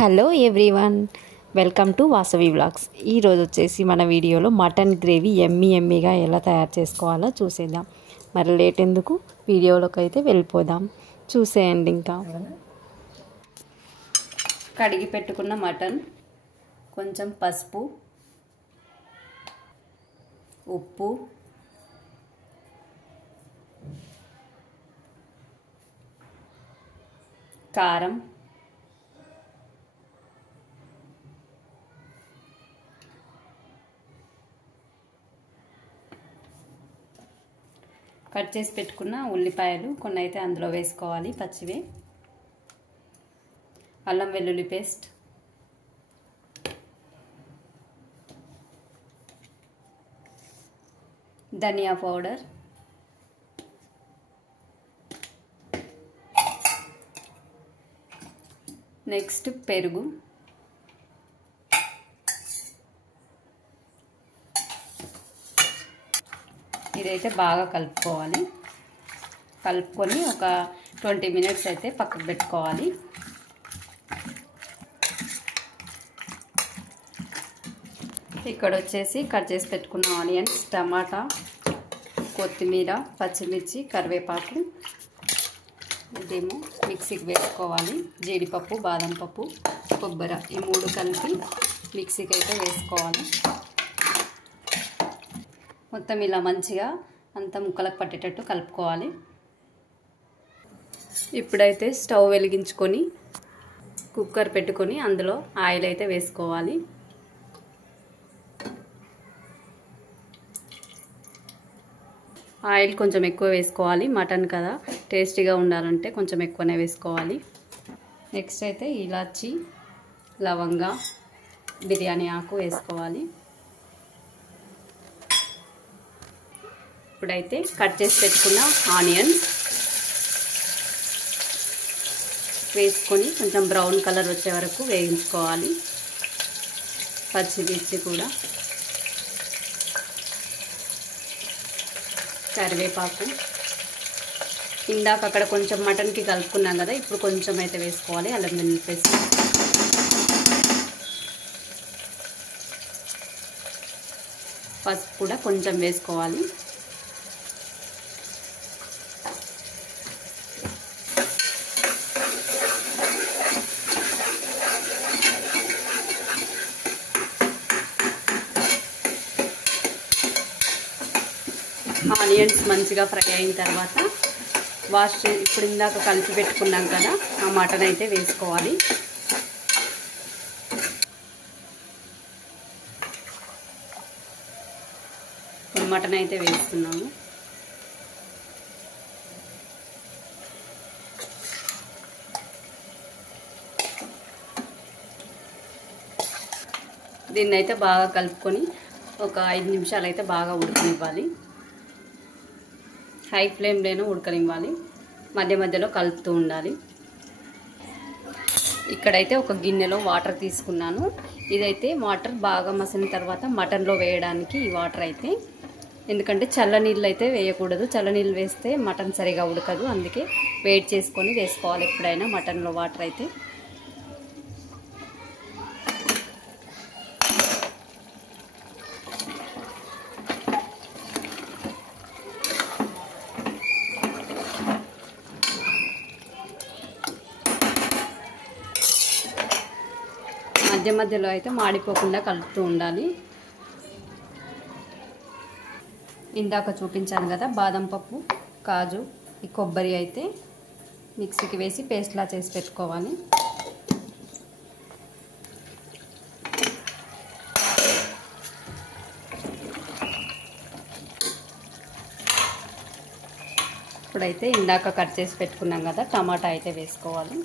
Hello everyone, welcome to Vasavi vlogs. ఈరోజు వచ్చేసి మన వీడియోలో మటన్ గ్రేవీ ఎమ్మీగా ఎలా తయారు చేసుకోవాలో చూసేద్దాం. మరి లేట్ ఎందుకు, వీడియోలోకి అయితే వెళ్ళిపోదాం. చూసేయండి. ఇంకా కడిగి పెట్టుకున్న మటన్, కొంచెం పసుపు, ఉప్పు, కారం, కట్ చేసి పెట్టుకున్న ఉల్లిపాయలు కొన్ని అయితే అందులో వేసుకోవాలి, పచ్చివే. అల్లం వెల్లుల్లి పేస్ట్, ధనియా పౌడర్, నెక్స్ట్ పెరుగు, ఇదైతే బాగా కలుపుకోవాలి. కలుపుకొని ఒక 20 మినిట్స్ అయితే పక్కకు పెట్టుకోవాలి. ఇక్కడ వచ్చేసి కట్ చేసి పెట్టుకున్న ఆనియన్స్, టమాటా, కొత్తిమీర, పచ్చిమిర్చి, కరివేపాకు ఇదేమో మిక్సీకి వేసుకోవాలి. జీడిపప్పు, బాదం పప్పు, కొబ్బరి ఈ 3 కలిపి మిక్సీకి అయితే వేసుకోవాలి. మొత్తం ఇలా మంచిగా అంత ముక్కలకు పట్టేటట్టు కలుపుకోవాలి. ఇప్పుడైతే స్టవ్ వెలిగించుకొని కుక్కర్ పెట్టుకొని అందులో ఆయిల్ అయితే వేసుకోవాలి. ఆయిల్ కొంచెం ఎక్కువ వేసుకోవాలి, మటన్ కదా, టేస్టీగా ఉండాలంటే కొంచెం ఎక్కువనే వేసుకోవాలి. నెక్స్ట్ అయితే ఇలాచి, లవంగా, బిర్యానీ ఆకు వేసుకోవాలి. ఇప్పుడైతే కట్ చేసి పెట్టుకున్న ఆనియన్స్ వేసుకొని కొంచెం బ్రౌన్ కలర్ వచ్చే వరకు వేయించుకోవాలి. పచ్చిమిర్చి కూడా, కరివేపాకు, ఇందాక అక్కడ కొంచెం మటన్కి కలుపుకున్నాం కదా, ఇప్పుడు కొంచెం అయితే వేసుకోవాలి. అల్లం వెల్లుల్లి పేస్ట్, పసుపు కూడా కొంచెం వేసుకోవాలి. ఆనియన్స్ మంచిగా ఫ్రై అయిన తర్వాత ఇప్పుడు ఇందాక కలిపి పెట్టుకున్నాం కదా, ఆ మటన్ అయితే వేసుకోవాలి. మటన్ అయితే వేస్తున్నాము. దీన్ని అయితే బాగా కలుపుకొని ఒక 5 నిమిషాలు అయితే బాగా ఉడకనివ్వాలి. హై ఫ్లేమ్లోనే ఉడకనివ్వాలి, మధ్య మధ్యలో కలుపుతూ ఉండాలి. ఇక్కడైతే ఒక గిన్నెలో వాటర్ తీసుకున్నాను. ఇదైతే వాటర్ బాగా మసిలిన తర్వాత మటన్లో వేయడానికి ఈ వాటర్ అయితే, ఎందుకంటే చల్లనీళ్ళు అయితే వేయకూడదు, చల్లనీళ్ళు వేస్తే మటన్ సరిగా ఉడకదు. అందుకే వేడి చేసుకొని వేసుకోవాలి ఎప్పుడైనా మటన్లో వాటర్ అయితే. మధ్య మధ్యలో అయితే మాడిపోకుండా కలుపుతూ ఉండాలి. ఇందాక చూపించాను కదా బాదం పప్పు, కాజు, ఈ కొబ్బరి అయితే మిక్సీకి వేసి పేస్ట్లా చేసి పెట్టుకోవాలి. ఇప్పుడైతే ఇందాక కట్ చేసి పెట్టుకున్నాం కదా, టమాటా అయితే వేసుకోవాలి.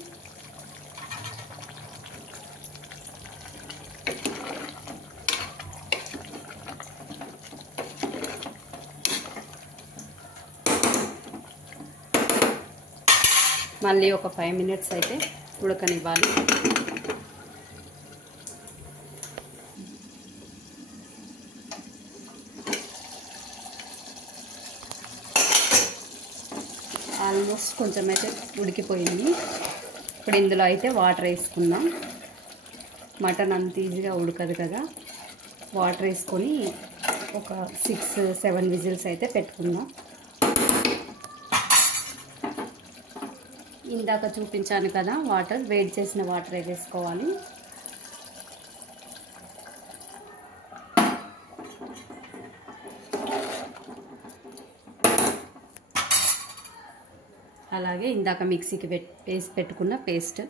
మళ్ళీ ఒక 5 మినిట్స్ అయితే ఉడకనివ్వాలి. ఆల్మోస్ట్ కొంచెం అయితే ఉడికిపోయింది. ఇప్పుడు ఇందులో అయితే వాటర్ వేసుకుందాం. మటన్ అంత ఈజీగా ఉడకదు కదా, వాటర్ వేసుకొని ఒక 6-7 విజిల్స్ అయితే పెట్టుకుందాం. ఇందాక చూపించాను కదా వాటర్, వేడి చేసిన వాటర్ వేసుకోవాలి. అలాగే ఇందాక మిక్సీకి వేసి పెట్టుకున్న పేస్ట్,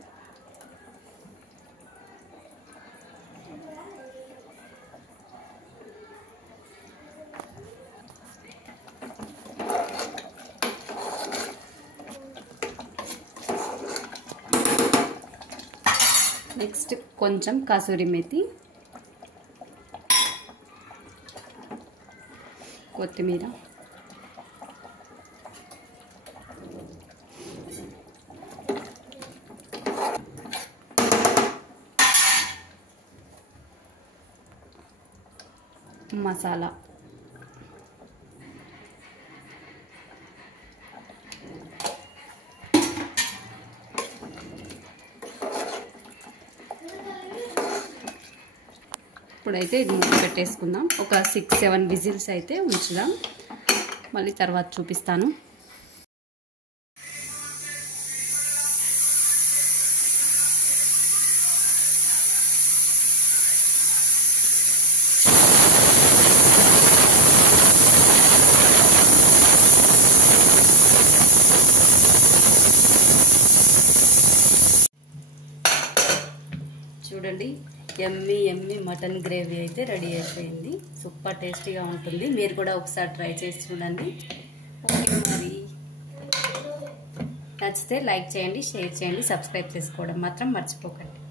నెక్స్ట్ కొంచెం కసూరి మేతి, కొత్తిమీర, మసాలా, ఇప్పుడైతే ఇది మూత పెట్టేసుకుందాం. ఒక 6-7 విజిల్స్ అయితే ఉంచుదాం, మళ్ళీ తర్వాత చూపిస్తాను. చూడండి, ఎమ్మి ఎమ్మి మటన్ గ్రేవీ అయితే రెడీ అయిపోయింది. సూపర్ టేస్టీగా ఉంటుంది. మీరు కూడా ఒకసారి ట్రై చేసి చూడండి. ఓకే, మరి నచ్చితే లైక్ చేయండి, షేర్ చేయండి, సబ్స్క్రైబ్ చేసుకోవడం మాత్రం మర్చిపోకండి.